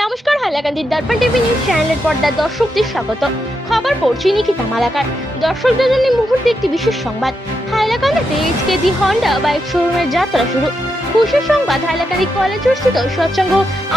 নমস্কার, হাইলাকান্দির দর্পণ TV news চ্যানেলের পর্দার দর্শকদের স্বাগত। খবর পড়ছি নিকিতা মালাকার। দর্শকদের জন্য মুহূর্তে একটি বিশেষ সংবাদ। হাইলাকান্দিতে এইচকেজি হন্ডা বাইক শোরুমের যাত্রা শুরু। খুশির সংবাদ, হাইলাকান্দি কলেজ স্থিত সৎসঙ্গ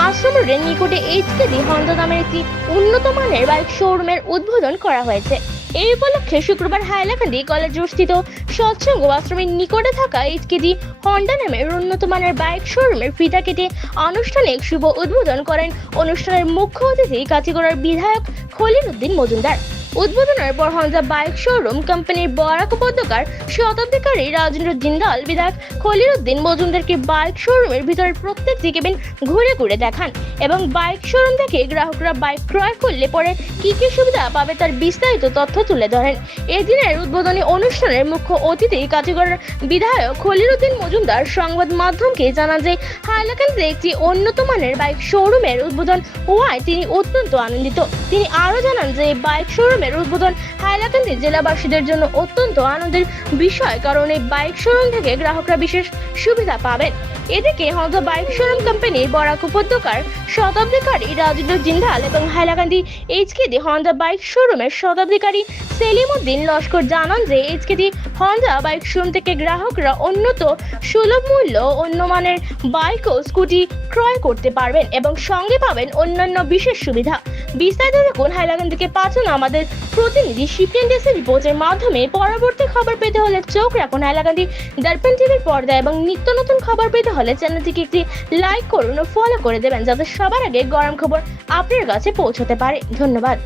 আশ্রম রোডের নিকটে এইচকেজি হন্ডা নামের একটি উন্নত মানের বাইক শোরুমের উদ্বোধন করা হয়েছে। এই উপলক্ষে শুক্রবার হাইলাকান্দি কলেজ স্থিত সৎসঙ্গ আশ্রমের নিকটে থাকা এইচকেজি হন্ডা নামের উন্নত মানের বাইক শোরুমের ফিতা কেটে আনুষ্ঠানিক শুভ উদ্বোধন করেন অনুষ্ঠানের মুখ্য অতিথি কাচিগড়ার বিধায়ক খলিল উদ্দিন মজুমদার। উদ্বোধনের পর হন্ডা বাইক শোরুম কোম্পানির বরাক উপত্যকার শতাধিকারী রাজেন্দ্র জিন্দাল বিধায়ক খলিল উদ্দিন মজুমদারকে বাইক শোরুমের ভিতরের প্রত্যেকটি কেবিন ঘুরে ঘুরে দেখান এবং বাইক শোরুম থেকে গ্রাহকরা বাইক ক্রয় করলে পরে কি কি সুবিধা পাবে তার বিস্তারিত তথ্য তুলে ধরেন। এদিনের উদ্বোধনী অনুষ্ঠানের মুখ্য অতিথি কাচিগড়ার বিধায়ক খলিল উদ্দিন মজুমদার সংবাদ মাধ্যমকে জানান যে হাইলাকান্দিতে একটি উন্নত মানের বাইক শোরুমের উদ্বোধন হওয়ায় তিনি অত্যন্ত আনন্দিত। তিনি আরও জানান যে বাইক শোরুমের উদ্বোধন হাইলাকান্দি জেলাবাসীদের জন্য অত্যন্ত আনন্দের বিষয়, কারণ এই বাইক শোরুম থেকে গ্রাহকরা বিশেষ সুবিধা পাবেন। এদিকে হন্ডা বাইক শোরুম কোম্পানির বরাক উপত্যকার শতাব্দীকারী রাজেন্দ্র জিন্দাল এবং হাইলাকান্দি এইচকেজি হন্ডা বাইক শোরুমের শতাব্দীকারী সেলিম উদ্দিন লস্কর জানান যে এইচকেজি হন্ডা বাইক শোরুম থেকে গ্রাহকরা উন্নত সুলভ মূল্য অন্য মানের বাইক ও স্কুটি ক্রয় করতে পারবেন এবং সঙ্গে পাবেন অন্যান্য বিশেষ সুবিধা। বিস্তারিত দেখুন হাইলাকান্দিকে পাঠানো আমাদের প্রতিনিধি শিপিং ডেস্কের রিপোর্টের মাধ্যমে। পরবর্তী খবর পেতে হলে চোখ রাখুন হাইলাকান্দি দর্পণ টিভির পর্দায় এবং নিত্য নতুন খবর পেতে হলে চ্যানেলটিকে একটি লাইক করুন ও ফলো করে দেবেন, যাতে সবার আগে গরম খবর আপনার কাছে পৌঁছতে পারে। ধন্যবাদ।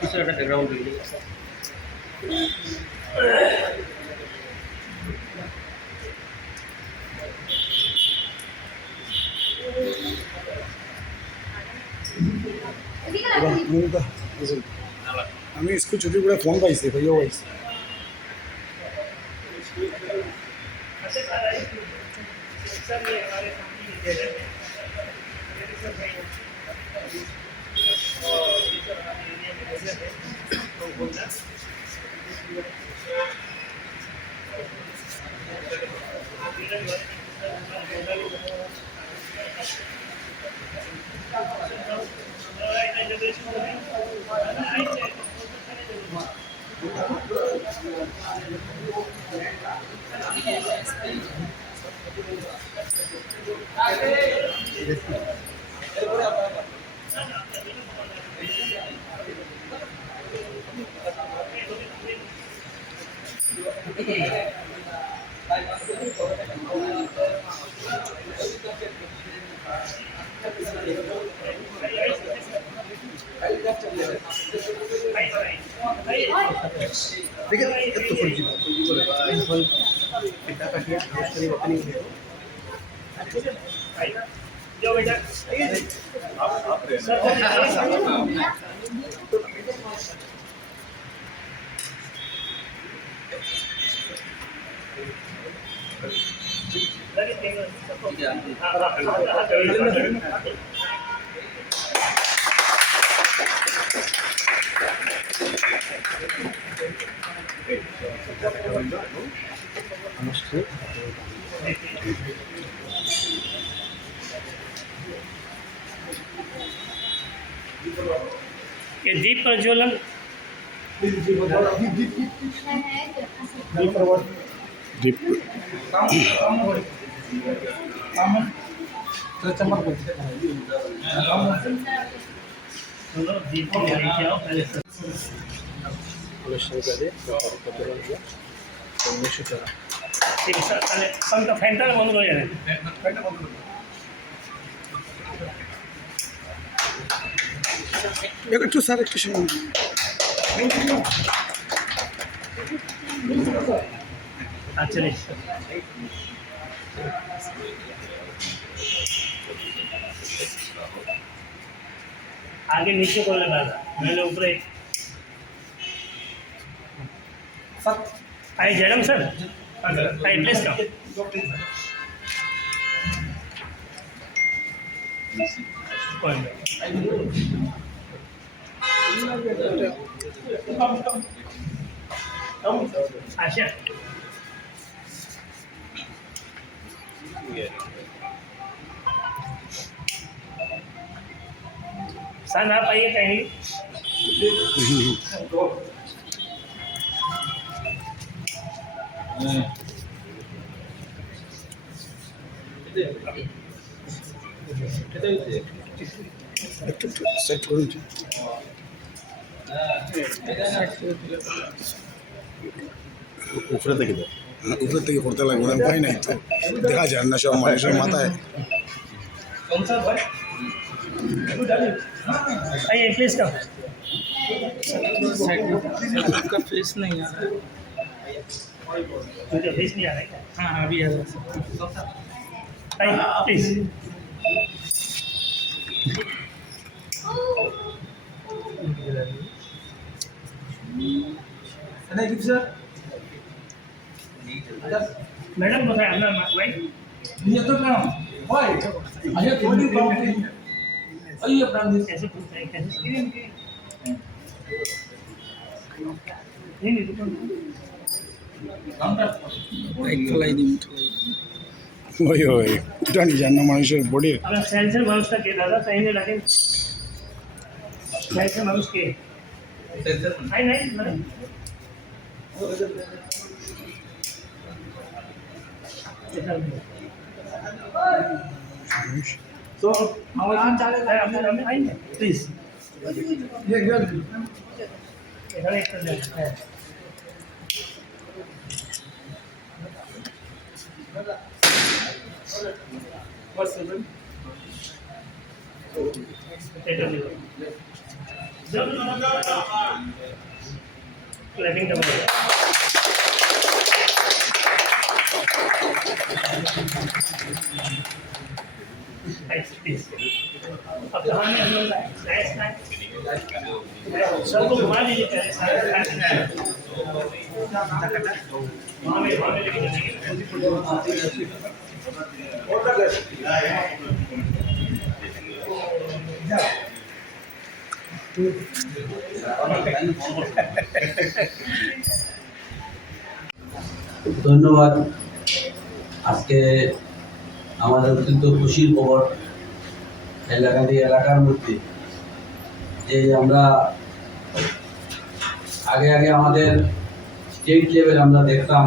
কিছু একটা ব্যাকগ্রাউন্ড আমি স্কুল ছুটির পরে ফোন পাইছি, ভাইও পাইছি। ये दीप प्रज्वलन दीप चलो जीप के लेके आओ पहले से। ठीक है सर पहले पंखा फैनটা বন্ধ করে দেন ফ্যানটা বন্ধ করে একটু স্যার একটু শুনুন अच्छा नहीं आगे नीचे कर ले दादा मैंने ऊपर आई जयराम सर आई प्लीज कम कोई अच्छा सन आप आइए कहीं একটু সেট করুন উপরে থেকে দাও উপরের থেকে করতে লাগবে না উপায় নাই তো দেখা যায় না সব মানুষের মাথায় कौन सा भाई आइए प्लीज कम आपका फेस नहीं आ रहा है। मुझे भेज नहीं आ रहा है हाँ हाँ अभी आ रहा है। आइए प्लीज मैडम बताए अपना भाई ये तो काम भाई अरे थोड़ी प्रॉब्लम अरे अपना कैसे पूछता है कैसे नहीं नहीं रुको एक फ्लाई दी ওই ওই এটা জান না মানুষের বডির আমরা সেন্সর মানুষটা কে দাদা সাইনে রাখেন সেন্সর মানুষ কে নাই নাই মানে तो हमारे चाले আপনি আইন প্লিজ ये गर्ल এখানে একটা দেন হ্যাঁ এটা দিন ক্ল্যাপিংটা বলো प्लीज अब कहानी हम लोग सबको घुमा दीजिए पहले सारे वहाँ में लेके चलेंगे ধন্যবাদ। আজকে আমাদের অত্যন্ত খুশির খবর এলাকার মধ্যে যে আমরা আগে আমাদের স্টেট লেভেল আমরা দেখতাম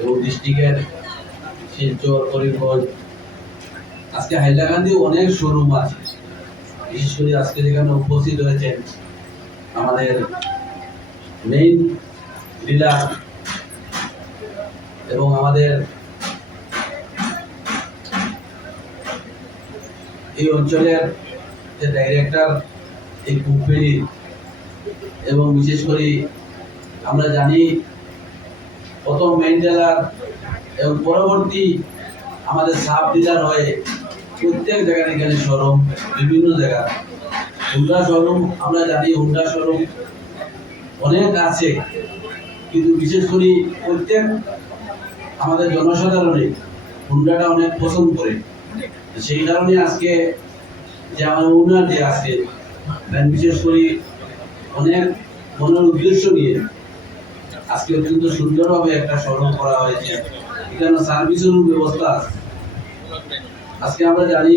এবং ডিস্ট্রিক্টের শিলচর করিমগঞ্জ আজকে হাইলাকান্দি অনেক শোরুম আছে বিশেষ করে আজকে যেখানে উপস্থিত হয়েছেন আমাদের মেইন ডিলার এবং আমাদের এই অঞ্চলের যে ডাইরেক্টর এই কোম্পানির এবং বিশেষ করে আমরা জানি প্রথম মেইন ডিলার এবং পরবর্তী আমাদের সাব ডিলার হয়ে প্রত্যেক জায়গায় এখানে শোরুম বিভিন্ন জায়গা হুন্ডা শোরুম আমরা জানি হুন্ডা শোরুম অনেক আছে কিন্তু বিশেষ করে প্রত্যেক আমাদের জনসাধারণে হুন্ডাটা অনেক পছন্দ করে সেই কারণে আজকে যে আমার উন্নয়ন যে আছে বিশেষ করে অনেক মনের উদ্দেশ্য নিয়ে আজকে অত্যন্ত সুন্দরভাবে একটা শোরুম করা হয়েছে এখানে সার্ভিসের ব্যবস্থা আছে আজকে আমরা জানি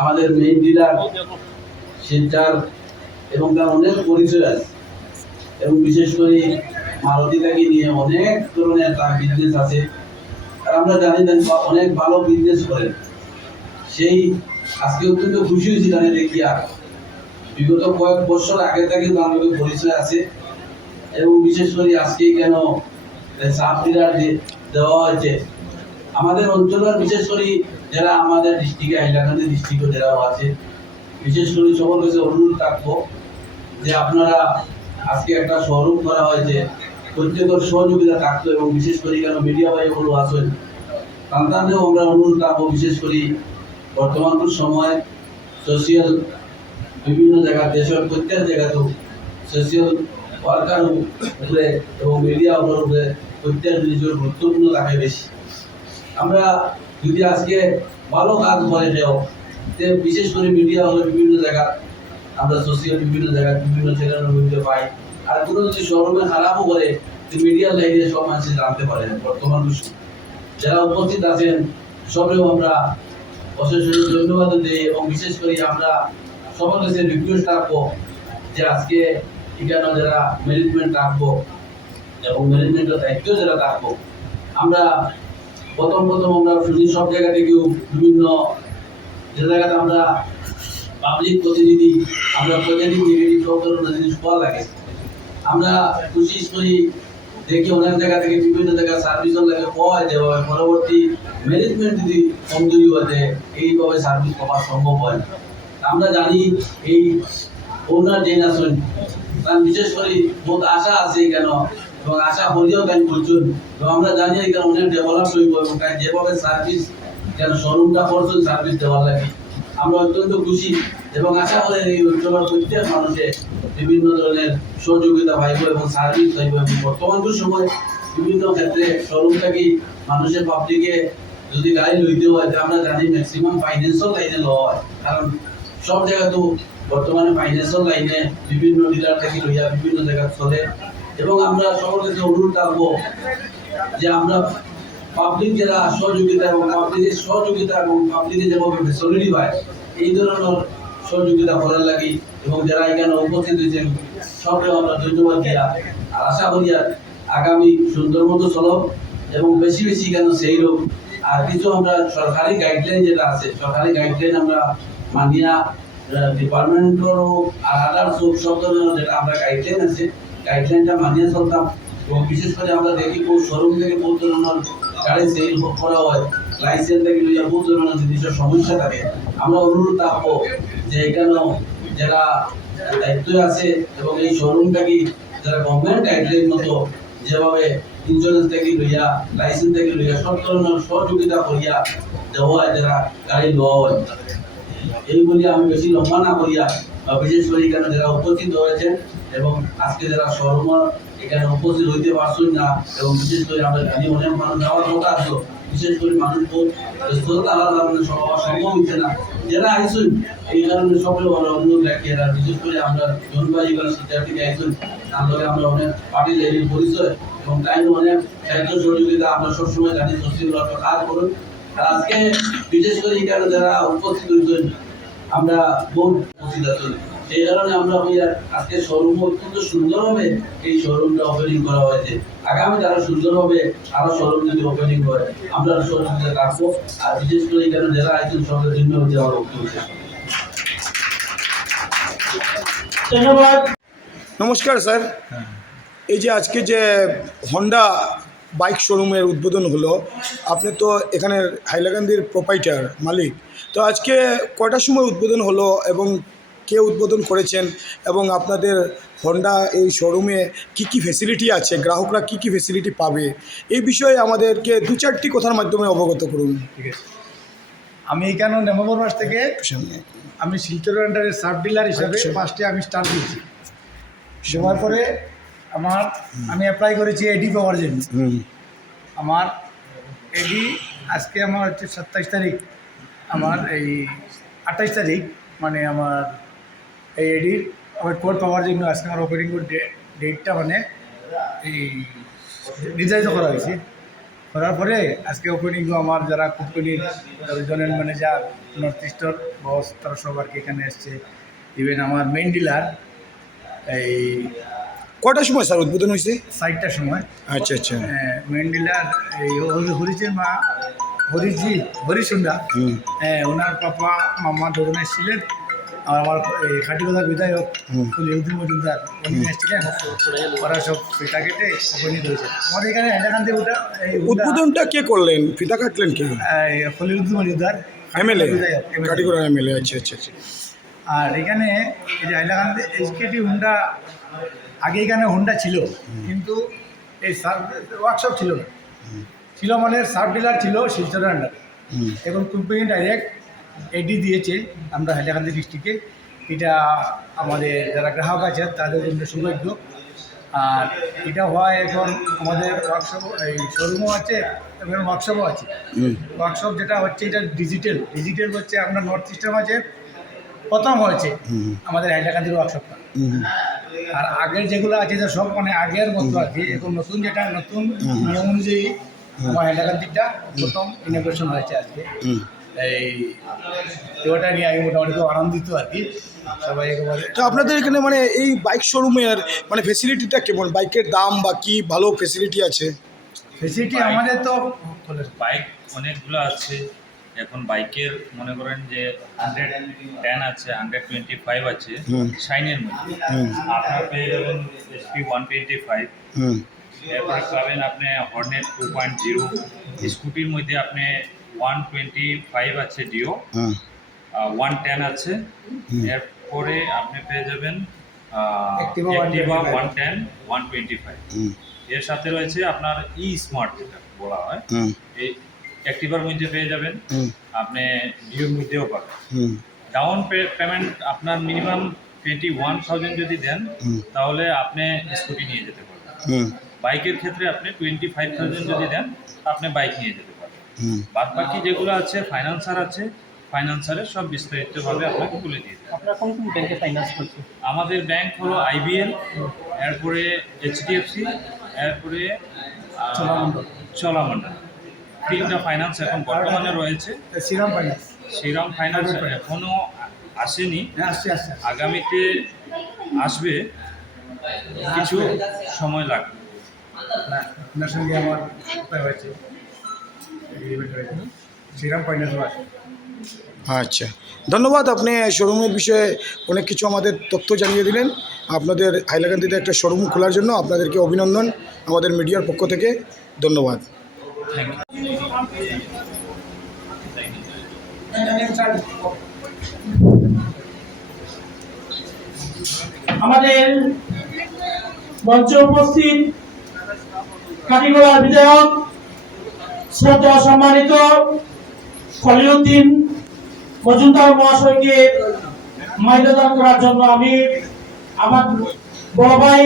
আমাদের মেইন ডিলার শিলচর এবং তার অনেক পরিচয় আছে এবং বিশেষ করে মারুতিটাকে নিয়ে অনেক ধরনের তার বিজনেস আছে আর আমরা জানি অনেক ভালো বিজনেস করেন সেই আজকে অত্যন্ত খুশি হয়েছি তাদের দেখিয়া। বিগত কয়েক বছর আগে থেকে আমাদের পরিচয় আছে এবং বিশেষ করে আজকে কেন সাব ডিলার দেওয়া হয়েছে আমাদের অঞ্চলের, বিশেষ করে যারা আমাদের ডিস্ট্রিক্টে হাইলাকান্দি ডিস্ট্রিক্টে যারা আছে, বিশেষ করে সকল কাছে অনুরোধ থাকবো যে আপনারা আজকে একটা শোরুম করা হয়েছে, প্রত্যেকের সহযোগিতা থাকতো এবং বিশেষ করে কেন মিডিয়া ভাই হলো আসেন সন্তানদেরও আমরা অনুরোধ থাকবো, বিশেষ করে বর্তমান সময় সোশিয়াল বিভিন্ন জায়গা দেশের প্রত্যেক জায়গাতেও সোশিয়াল ওয়ার্কার উপরে এবং মিডিয়া উপরে প্রত্যেক জিনিসের গুরুত্বপূর্ণ থাকে বেশি। আমরা যদি আজকে ভালো কাজ করে দেও, বিশেষ করে মিডিয়া হলো বিভিন্ন জায়গা, আমরা সোশিয়াল বিভিন্ন জায়গায় বিভিন্ন চ্যানেলের মধ্যে পাই। আর কোনো যদি শোরুমে খারাপও করে মিডিয়ার লাইনে সব মানুষ জানতে পারে। বর্তমান যারা উপস্থিত আছেন সবেও আমরা অশেষ ধন্যবাদ দিই এবং বিশেষ করে আমরা সবার কাছে রিকোয়েস্ট রাখবো যে আজকে এখানে যারা ম্যানেজমেন্ট রাখবো এবং ম্যানেজমেন্টের দায়িত্ব যারা রাখবো, আমরা প্রথম আমরা শুনি সব জায়গা থেকেও বিভিন্ন যে জায়গাতে আমরা পাবলিক প্রতিনিধি, আমরা প্রতিনিধি নেগেটিভ সব ধরনের জিনিস পাওয়া লাগে। আমরা কোশিশ করি দেখি অনেক জায়গা থেকে বিভিন্ন জায়গায় সার্ভিসও লাগে পাওয়া যেভাবে পরবর্তী ম্যানেজমেন্ট যদি কমজোরি হতে এইভাবে সার্ভিস পাওয়া সম্ভব হয়। আমরা জানি এই ওনার যে আসুন তার বিশেষ করে বহুত আশা আছে কেন এবং আশা হলেও তাই বলছেন এবং আমরা জানি এখানে অনেক ডেভেলপ হইব এবং তাই যেভাবে সার্ভিস কেন শোরুমটা করছেন সার্ভিস দেওয়ার লাগে আমরা অত্যন্ত খুশি এবং আশা করি এই অঞ্চলের প্রত্যেক মানুষের বিভিন্ন ধরনের সহযোগিতা পাইব এবং সার্ভিস পাইব। এবং বর্তমান সময় বিভিন্ন ক্ষেত্রে শোরুম থেকে মানুষের পাবলিকে যদি গাড়ি লইতে হয় আমরা জানি ম্যাক্সিমাম ফাইন্যান্সিয়াল লাইনে লওয়া হয়, কারণ সব জায়গা তো বর্তমানে ফাইন্যান্সিয়াল লাইনে বিভিন্ন ডিলার থেকে লইয়া বিভিন্ন জায়গায় চলে। এবং আমরা সকল কাছে অনুরোধ রাখবো যে আমরা পাবলিক যারা সহযোগিতা এবং পাবলিকের যেভাবে ফ্যাসিলিটি পায় এই ধরনের সহযোগিতা করার লাগে এবং যারা এখানে উপস্থিত হয়েছেন সবকে আমরা ধন্যবাদ দিয়া আর আশা করি আর আগামী সুন্দর মতো চলক এবং বেশি কেন সেই রোগ। আর কিছু আমরা সরকারি গাইডলাইন যেটা আছে সরকারি গাইডলাইন আমরা মানিয়া ডিপার্টমেন্টেরও আর আদার্স সব ধরনের যেটা আমরা গাইডলাইন আছে গাইডলাইনটা মানিয়ে চলতাম। এবং বিশেষ করে আমরা দেখি বহু শোরুম থেকে বহু ধরনের গাড়ি সেল করা হয়, লাইসেন্স থেকে বহু ধরনের জিনিসের সমস্যা থাকে। আমরা অনুরোধ রাখবো যে এখানেও যারা দায়িত্ব আছে এবং এই শোরুমটাকে যারা গভর্নমেন্ট গাইডলাইন মতো যেভাবে ইন্স্যুরেন্স থেকে লইয়া লাইসেন্স থেকে লইয়া সব ধরনের সহযোগিতা করিয়া দেওয়া হয় যারা গাড়ি লওয়া হয়। এইগুলি আমি বেশি লম্বা না করিয়া বিশেষ করে এখানে যারা উপস্থিত হয়েছেন এবং আজকে যারা শোরুম এখানে উপস্থিত হইতে পারছেন না এবং বিশেষ করে আমরা জানি অনেক মানুষ যাওয়ার কথা আছে, বিশেষ করে মানুষ বহুত ব্যস্ততা কারণে সম্ভব হচ্ছে না, যারা আইসুন এই কারণে সকলে আমরা অনুরোধ রাখি। আর বিশেষ করে আমরা জনবাহী শিক্ষা থেকে আইসুন তাহলে আমরা অনেক পার্টি লেভেল পরিচয় এবং তাই অনেক সাহায্য সহযোগিতা আমরা সবসময় জানি সচিব কাজ করুন। আর আজকে বিশেষ করে এখানে যারা উপস্থিত হয়েছেন আমরা বহুত উপস্থিত আছেন, সেই কারণে আমরা আজকে শোরুম অত্যন্ত সুন্দরভাবে এই শোরুমটা ওপেনিং করা হয়েছে। আগামী তারা সুন্দরভাবে আরো শোরুম যদি ওপেনিং করে আমরা সহযোগিতা রাখবো। আর বিশেষ করে এখানে যারা আছেন সবাই ধন্যবাদ দেওয়ার বক্তব্য। ধন্যবাদ। নমস্কার স্যার, এই যে আজকে যে হন্ডা বাইক শোরুমের উদ্বোধন হলো, আপনি তো এখানের হাইলাকান্দির প্রোপাইটার মালিক, তো আজকে কটার সময় উদ্বোধন হলো এবং কে উদ্বোধন করেছেন এবং আপনাদের হন্ডা এই শোরুমে কি ফ্যাসিলিটি আছে, গ্রাহকরা কি ফ্যাসিলিটি পাবে, এই বিষয়ে আমাদেরকে 2-4টি কথার মাধ্যমে অবগত করুন। ঠিক আছে, আমি এখানে নভেম্বর মাস থেকে আমি শিলচর আন্ডারের সাব ডিলার হিসাবে ফার্স্টে আমি স্টার্ট দিয়েছি। দেওয়ার পরে আমি অ্যাপ্লাই করেছি এডি পাওয়ার জন্য। আমার এডি আজকে আমার হচ্ছে 27 তারিখ, আমার এই 28 তারিখ মানে আমার এই এডির কোড পাওয়ার জন্য আজকে আমার ওপেনিং ডেটটা মানে এই নির্ধারিত করা হয়েছে। করার পরে আজকে ওপেনিং আমার যারা কোম্পানির জেনারেল ম্যানেজার নর্থ ইস্টার বস তারা সব আর কি এখানে এসছে। ইভেন আমার মেইন ডিলার এই কটার সময় স্যার উদ্বোধন হয়েছে? 7টার সময়। আচ্ছা, মেইন ডিলার এই হরিচের মা হরিশ হুন্ডা, হুম হ্যাঁ, ওনার পাপা মামা দুজন এসেছিলেন। আর আমার এই খাটিগোদার বিধায়ক হুম। খলিউদ্দিন মজুমদার উনি এসেছিলেন। ওরা সব ফিতা কেটে ওপেনিং করেছে আমাদের এখানে হাইলাকান্দি ওটা এই উদ্বোধনটা কে করলেন, ফিতা কাটলেন কে? খলিউদ্দিন মজুমদার এমএলএ, বিধায়ক MLA। কাটিগড়া এমএলএ। আচ্ছা আচ্ছা আচ্ছা। আর এখানে এই যে হাইলাকান্দি এইচকেটি হুন্ডা, আগে এখানে হুন্ডা ছিল, কিন্তু এই ওয়ার্কশপ ছিল না, ছিল মানে সাব ডিলার ছিল শিলচরের আন্ডারে। হুম এখন কোম্পানি ডাইরেক্ট এডি দিয়েছে আমরা হাইলাকান্দি ডিস্ট্রিক্টে। এটা আমাদের যারা গ্রাহক আছে তাদের জন্য সৌভাগ্য। আর এটা হয় এখন আমাদের ওয়ার্কশপ, এই শোরুমও আছে এবং ওয়ার্কশপও আছে। হুম ওয়ার্কশপ যেটা হচ্ছে এটা ডিজিটাল হচ্ছে আপনার নর্থ ইস্টের মাঝে প্রথম হয়েছে হুম আমাদের হাইলাকান্দির ওয়ার্কশপটা। হুম আর আগের যেগুলো আছে যে সব মানে আগের মতো আর কি। এখন নতুন যেটা নতুন নিয়ম অনুযায়ী আমার হাইলাকান্দিটা প্রথম ইনোভেশন হয়েছে আজকে। হুম। এই ওটা নিয়ে আমি মোটামুটি খুব আনন্দিত আর কি, সবাই একেবারে। তো আপনাদের এখানে মানে এই বাইক শোরুমের মানে ফেসিলিটিটা কেমন, বাইকের দাম বা কি ভালো ফেসিলিটি আছে? ফেসিলিটি আমাদের তো বাইক অনেকগুলো আছে। এখন বাইকের মনে করেন যে 110 আছে, 125 আছে হুম। শাইনের মধ্যে। হুম আপনার পেয়ে যাবেন SP 125, হুম এরপরে পাবেন আপনি হর্নেট 2.0। স্কুটির মধ্যে আপনি 125 আছে ডিও, হ্যাঁ 110 আছে। এরপরে আপনি পেয়ে যাবেন Activa অ্যাক্টিভা 125। 110, 125। হুম এর সাথে রয়েছে আপনার স্মার্ট যেটা বলা হয়। হুম এই অ্যাক্টিভার মধ্যে পেয়ে যাবেন, হুম আপনি জিওর মধ্যেও পাবেন। হুম ডাউন পেমেন্ট আপনার মিনিমাম 21,000 যদি দেন হুম। তাহলে আপনি স্কুটি নিয়ে যেতে পারবেন। হুম বাইকের ক্ষেত্রে আপনি 25,000 যদি দেন আপনি বাইক নিয়ে যেতে পারবেন। হুম। বাদ বাকি যেগুলো আছে ফাইন্যান্সার আছে, ফাইন্যান্সারের সব বিস্তারিতভাবে আপনাকে বলে দিয়ে দেবে। আপনারা কোন কোন ব্যাংকে ফাইন্যান্স করছেন? আমাদের ব্যাংক হলো IBL, এরপরে HDFC, এরপরে চোলামণ্ডল। 3টা ফাইন্যান্স এখন বর্তমানে রয়েছে। শ্রীরাম ফাইন্যান্স। শ্রীরাম ফাইন্যান্স এখনও আসেনি, হ্যাঁ, আসছে। আগামীতে আসবে, কিছু সময় লাগবে। না, আপনার সঙ্গে আমার কথা হয়েছে, এগ্রিমেন্ট হয়েছে। শ্রীরাম ফাইন্যান্সও আছে। আচ্ছা, ধন্যবাদ। আপনি শোরুমের বিষয়ে অনেক কিছু আমাদের তথ্য জানিয়ে দিলেন। আপনাদের হাইলাকান্দিতে একটা শোরুম খোলার জন্য আপনাদেরকে অভিনন্দন আমাদের মিডিয়ার পক্ষ থেকে। ধন্যবাদ। থ্যাংক আমাদের মঞ্চে উপস্থিত কাটিগড়ার বিধায়ক শ্রদ্ধা সম্মানিত খলিউদ্দিন মজুমদার মহাশয়কে মাল্যদান করার জন্য আমি আমার বড় ভাই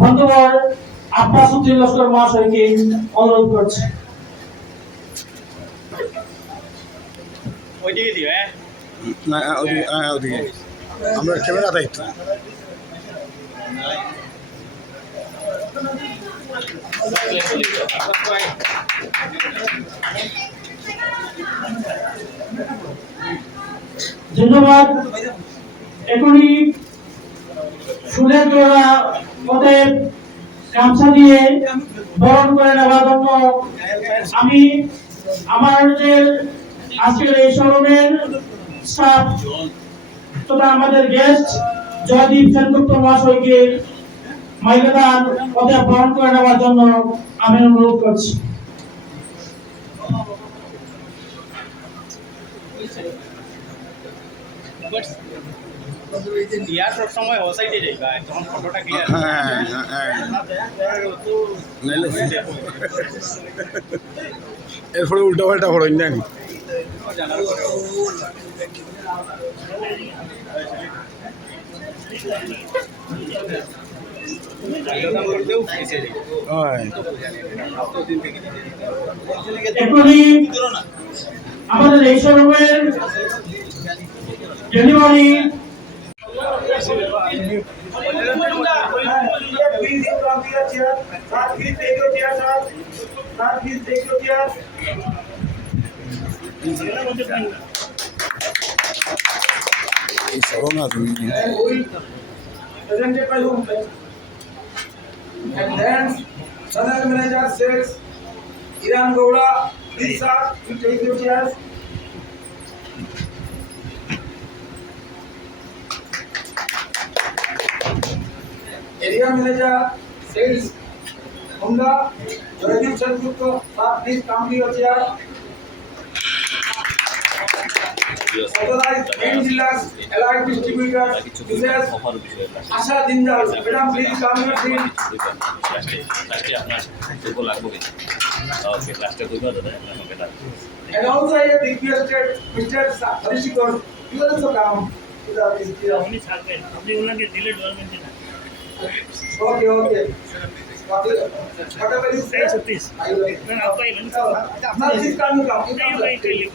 বন্ধুবর আব্বাস উদ্দিন লস্কর মহাশয়কে অনুরোধ করছি। ওদিকে আমরা ক্যামেরা দায়িত্ব। ধন্যবাদ। এখনই ফুলের তোড়া ওদের গামছা দিয়ে বরণ করে নেওয়ার জন্য আমি আমাদের আজকের এই শোরুমের স্টাফ তথা আমাদের গেস্ট জয়দীপ সেনগুপ্ত মহাশয়কে মাল্যদান ওদের বরণ করে নেওয়ার জন্য আমি অনুরোধ করছি। এরপরে উল্টা পাল্টা হরণ জানি। এখনই আমাদের এই শোরুমের delivery Presented by whom? And then Southern Manager says Iran Gowda Please, sir, you take your chairs. Area manager, sales, Honda, Joydeep Chandgupta, sir, please come to your chair. Authorized main dealers, allied distributors, users, Asha Dindal, madam, please come your seat. And also I have requested Mr. Harishikar, you also come to the visit. আপনি থাকবেন, আপনি ওনাকে দিলে ডরবেন না। Okay, okay. Whatever you say, Thanks, please. I will. না, না, আপনি বলুন। Now, please come, you come. You Thank come, you, thank you.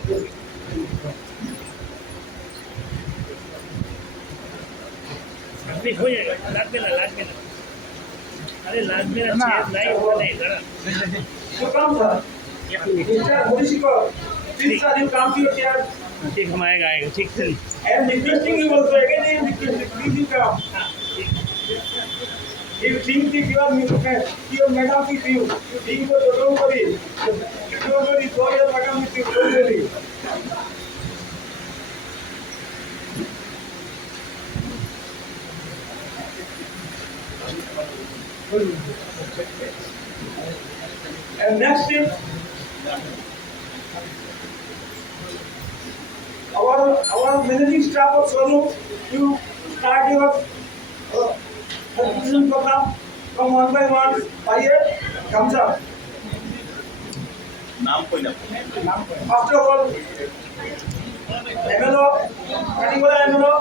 আপনি হয়ে যাবে, লাগবে না, লাগবে না। আরে লাগবে না, চেয়ার নাই, ওখানে, দাঁড়ান। You come, sir. Mr. Harishikar, please, sir, you come to your chair. ठीक हम आएगा आएगा ठीक है I am requesting you also again. I am requesting, please you come. If things if you are your madam with you, you think so don't worry. Don't worry, so your madam with you, don't worry. And next is our managing staff of showroom, you start your contribution program from one by one. Fire comes up. First of all, MLO, particular MLO.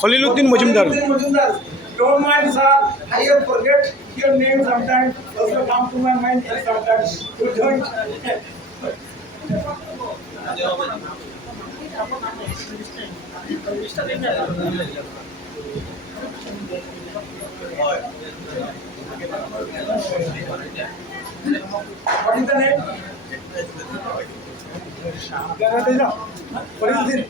Khaliluddin Majumdar. Don't mind, sir. I have forget your name sometimes. Also come to my mind sometimes. You don't. What is the name? What is it?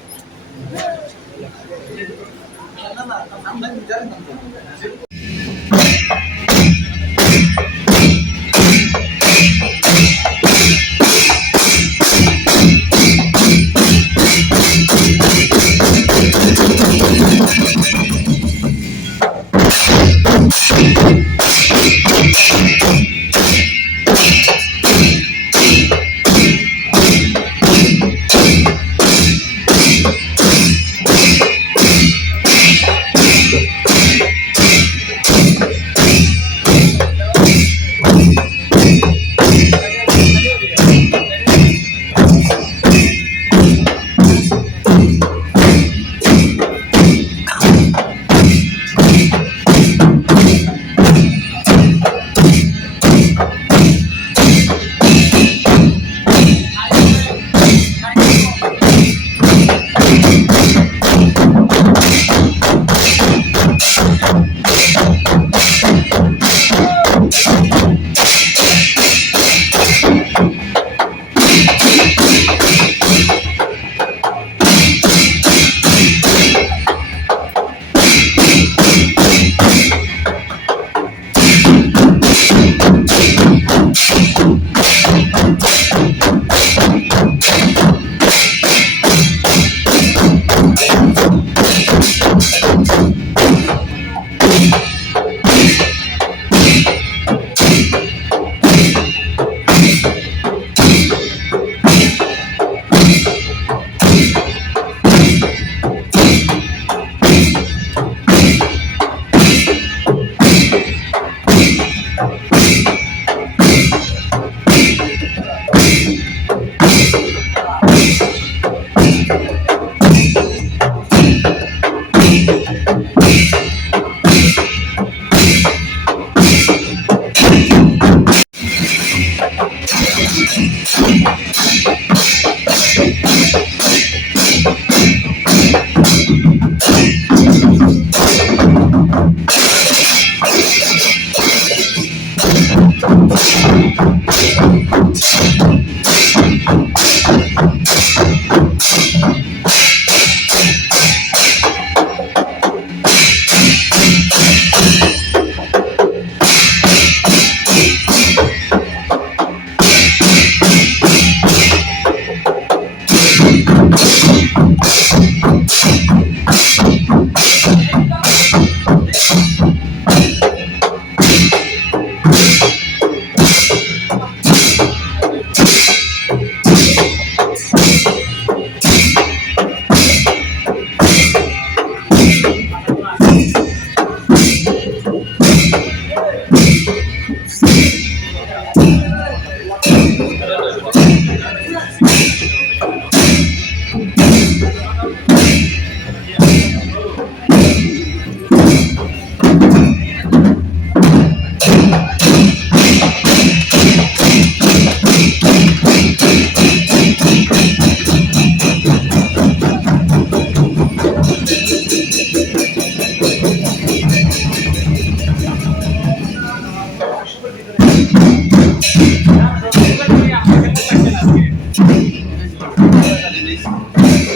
জিনিস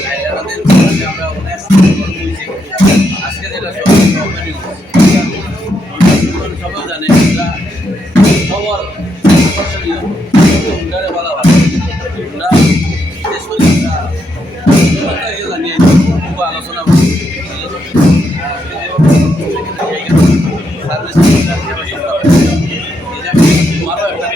হাইলাকান্দির মধ্যে আমরা অনেক হয়েছি আজকে যেটা সবাই জানে আমরা খবর আকর্ষণীয় হুন্ডারে বলা ভালো হুন্ডা বিশেষ করে আমরা জানিয়ে খুব আলোচনা করি সার্ভিস ভালো একটা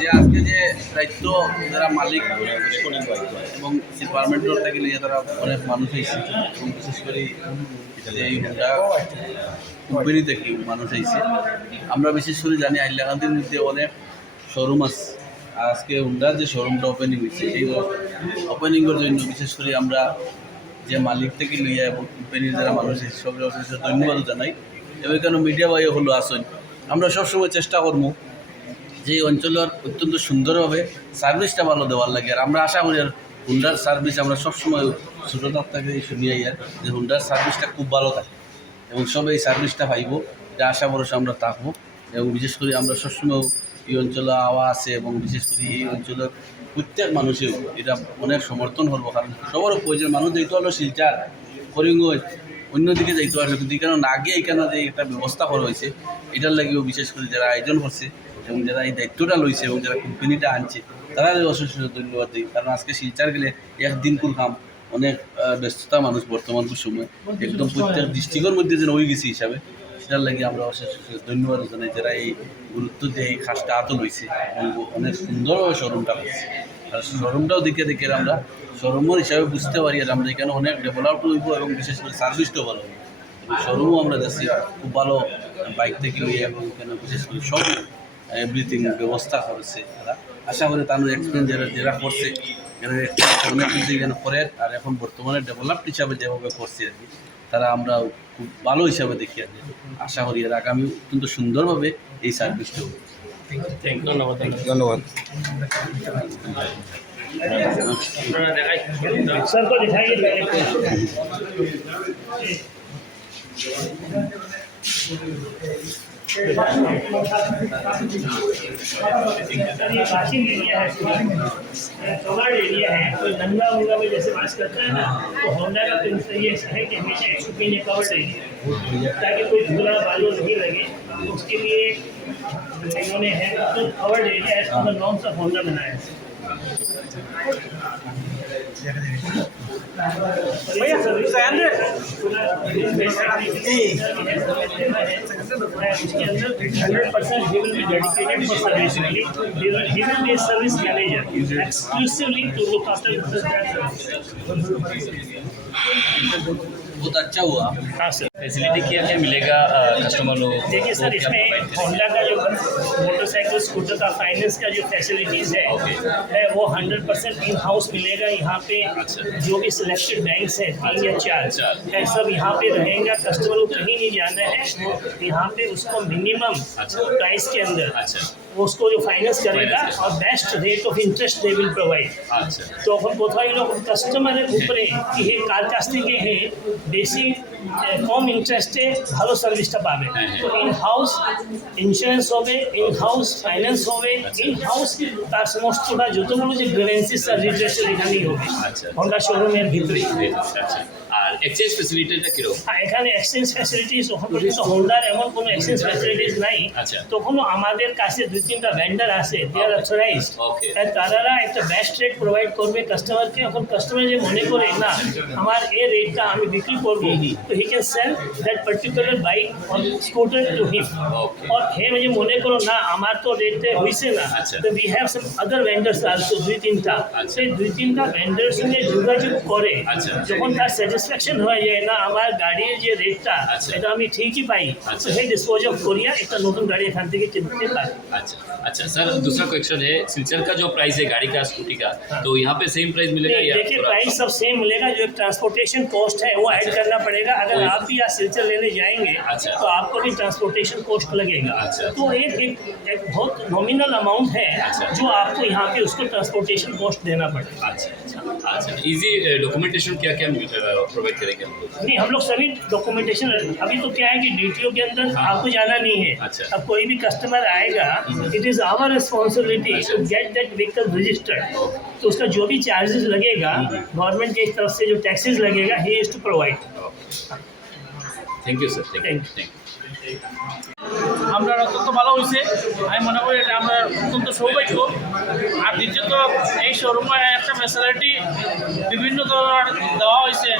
যে আজকে যে দায়িত্ব যারা মালিক এবং ডিপার্টমেন্টের থেকে নিয়ে তারা অনেক মানুষ এসেছে এবং বিশেষ করে যে এই হুন্ডা কোম্পানি থেকে মানুষ এসেছে আমরা বিশেষ করে জানি হাইলাকান্দির মধ্যে অনেক শোরুম আছে আজকে হুন্ডার যে শোরুমটা ওপেনিং হয়েছে এই ওপেনিংয়ের জন্য বিশেষ করে আমরা যে মালিক থেকে লইয়া এবং কোম্পানির যারা মানুষ এসেছে সবাই অবশ্যই ধন্যবাদ জানাই এবং কেন মিডিয়া ভাই হলো আসেন আমরা সবসময় চেষ্টা করবো যে অঞ্চলের অত্যন্ত সুন্দরভাবে সার্ভিসটা ভালো দেওয়ার লাগে আর আমরা আশা করি আর হুন্ডার সার্ভিস আমরা সবসময় ছোটোটার থেকে শুনিয়ে আর যে হুন্ডার সার্ভিসটা খুব ভালো থাকে এবং সবাই এই সার্ভিসটা পাইব এটা আশা ভরসা আমরা থাকবো এবং বিশেষ করে আমরা সবসময় এই অঞ্চলে আওয়া আছে এবং বিশেষ করে এই অঞ্চলের প্রত্যেক মানুষের এটা অনেক সমর্থন করবো কারণ সবারও প্রয়োজন মানুষ যেহেতু হলো শিলচার করিমগঞ্জ অন্যদিকে যাইতে আসবে কিন্তু এখানে না গিয়ে এখানে যে একটা ব্যবস্থা করা হয়েছে এটার লাগেও বিশেষ করে যারা আয়োজন করছে এবং যারা এই দায়িত্বটা লইছে এবং যারা কোম্পানিটা আনছে তারা অশেষ ধন্যবাদ দিই কারণ আজকে শিলচার গেলে একদিন কুল কাম অনেক ব্যস্ততা মানুষ বর্তমান সময় একদম প্রত্যেক ডিস্ট্রিক্টের মধ্যে যেন হয়ে গেছে হিসাবে সেটার লাগে আমরা অশেষ ধন্যবাদ জানাই যারা এই গুরুত্ব দিয়ে এই কাজটা হাতে লইছে এবং অনেক সুন্দরভাবে শোরুমটা করছে আর শোরুমটাও দেখে দেখে আমরা শোরুমের হিসাবে বুঝতে পারি আর আমরা এখানে অনেক ডেভেলপড হইব এবং বিশেষ করে সার্ভিসটাও ভালো হবে শোরুমও আমরা যাচ্ছি খুব ভালো বাইক থেকে নিয়ে এবং এখানে বিশেষ করে সব এভরিথিং ব্যবস্থা করেছে তারা আশা করি তাদের এক্সপিরিয়েন্স যারা করছে অনেক কিছু এখানে করে আর এখন বর্তমানে ডেভেলপড হিসাবে যেভাবে করছে আর কি তারা আমরা খুব ভালো হিসাবে দেখি আর কি আশা করি আর আগামী অত্যন্ত সুন্দরভাবে এই সার্ভিসটা হবে ধন্যবাদ ধন্যবাদ सर को दिखाइए ये वाशिंग एरिया है कवर्ड एरिया है कोई नंगा उंगा में जैसे वाश करता है ना तो होंडा का प्रिंसिपल ये है कि हमेशा 103 कवर्ड एरिया ताकि कोई धूला बालू नहीं लगे उसके लिए इन्होंने है तो कवर्ड एरिया है तो नॉर्म्स ऑफ होंडा बनाया है भैया उसके अंदर 100% he will be dedicated for service only. He will be a service manager exclusively to look after the service. बहुत अच्छा हुआ हाँ सर फैसिलिटी क्या क्या मिलेगा कस्टमर लोग देखिए सर इसमें होंडा का जो मोटरसाइकिल स्कूटर का फाइनेंस का जो फैसिलिटीज़ है वो 100% इन हाउस मिलेगा यहाँ पे जो भी सिलेक्टेड बैंक्स है 3 या 4 है सब यहाँ पे रहेगा कस्टमर को कहीं नहीं जाना है यहाँ पे उसको मिनिमम प्राइस के अंदर वो उसको जो फाइनेंस करेगा और best rate of interest they will provide तो अपन কোথায় লোক কাস্টমারের উপরে কি এই কার কাছ থেকে হে বেশি কম ইন্টারেস্টে ভালো সার্ভিসটা পাবে তো ইন হাউস ইন্স্যুরেন্স হবে ইন হাউস ফাইন্যান্স হবে ইন হাউস তার সমস্তটা যতগুলো যে গ্যারেন্টিস আর রিটার্ন এখানেই হবে হোন্ডা শোরুমের ভিতরে আর এক্সচেঞ্জ ফ্যাসিলিটিটা কিরকম এখানে এক্সচেঞ্জ ফ্যাসিলিটিস হোন্ডার এমন কোনো এক্সচেঞ্জ ফ্যাসিলিটিস নাই তখনও আমাদের কাছে 2-3টা ভেন্ডার আছে দে আর অথরাইজড তারা একটা বেস্ট রেট প্রোভাইড করবে কাস্টমারকে এখন কাস্টমার যে মনে করে না আমার এই রেটটা আমি বিক্রি করব তো he can sell that particular bike or scooter to him और हे मुझे মনে করো না আমার তো রেটে হইছে না তো we have some other vendors also 2-3টা সেই 2-3টা ভেন্ডার সঙ্গে যোগাযোগ করে যখন তার স্যাটিসফ্যাকশন হয়ে যায় না আমার গাড়ির যে রেটটা এটা আমি ঠিকই পাই তো সেই ডিসপোজ অফ করিয়া একটা নতুন গাড়ি এখান থেকে কিনতে পারি अच्छा सर दूसरा क्वेश्चन है सिलचर का जो प्राइस है गाड़ी का स्कूटी का तो यहाँ पे सेम प्राइस मिलेगा या देखिए प्राइस सब सेम मिलेगा जो ट्रांसपोर्टेशन कॉस्ट है वो ऐड करना पड़ेगा अगर आप भी यहाँ सिलचर लेने जाएंगे तो आपको भी ट्रांसपोर्टेशन कॉस्ट लगेगा तो एक बहुत नॉमिनल अमाउंट है जो आपको यहाँ पे उसको ट्रांसपोर्टेशन कॉस्ट देना पड़ेगा अच्छा इजी डॉक्यूमेंटेशन क्या क्या प्रोवाइड प्रोवाइड करेंगे हम लोग? नहीं, हम लोग सभी डॉक्यूमेंटेशन, अभी तो क्या है कि DTO के अंदर आपको जाना नहीं है। अच्छा। अब कोई भी कस्टमर आएगा, it is our responsibility to get that vehicle registered. तो उसका जो भी चार्जेस लगेगा गवर्नमेंट की तरफ से, जो टैक्सेस लगेगा, he is to provide. Thank you sir, thank you, Thank thank you. আমরা অত্যন্ত ভালো হয়েছে, আমি মনে করি এটা আমরা অত্যন্ত সৌভাগ্য। আর দ্বিতীয়ত এই শোরুমে একটা ফ্যাসিলিটি বিভিন্ন ধরনের দেওয়া হয়েছে,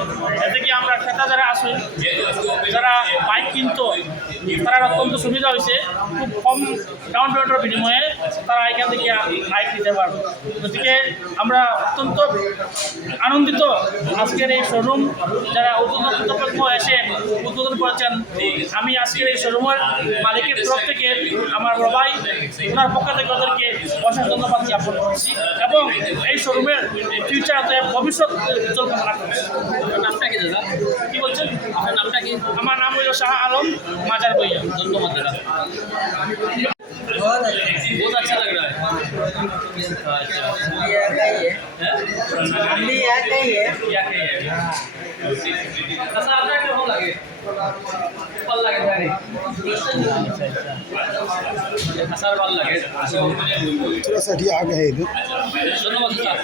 এতে কি আমরা ক্রেতা যারা আছে, যারা বাইক কিনতো, তারা অত্যন্ত সুবিধা হয়েছে। খুব কম ডাউন পেমেন্টের বিনিময়ে তারা এখান থেকে বাইক নিতে পারবে। গতিকে আমরা অত্যন্ত আনন্দিত আজকের এই শোরুম যারা উদ্বোধন কর্তৃপক্ষ এসে উদ্বোধন করেছেন। আমি আজকের এই শোরুমের মালিকের তরফ থেকে আমার বড় ভাই ওনার পক্ষ থেকে ওদেরকে অশেষ ধন্যবাদ জ্ঞাপন করছি এবং এই শোরুমের ফিউচারে ভবিষ্যৎ উজ্জ্বল কামনা করছি। নামটা কি দাদা? কি বলছেন? আপনার নামটা কি? আমার নাম হলো শাহ আলম মাজার ভৈয়া। ধন্যবাদ দাদা। बहुत अच्छा लग रहा है। अच्छा, अच्छा আপনার কেমন লাগে? ভালো লাগে ভাই। আচ্ছা ভালো লাগে। थोड़ा सा हटिए, आगे है इधर। ধন্যবাদ।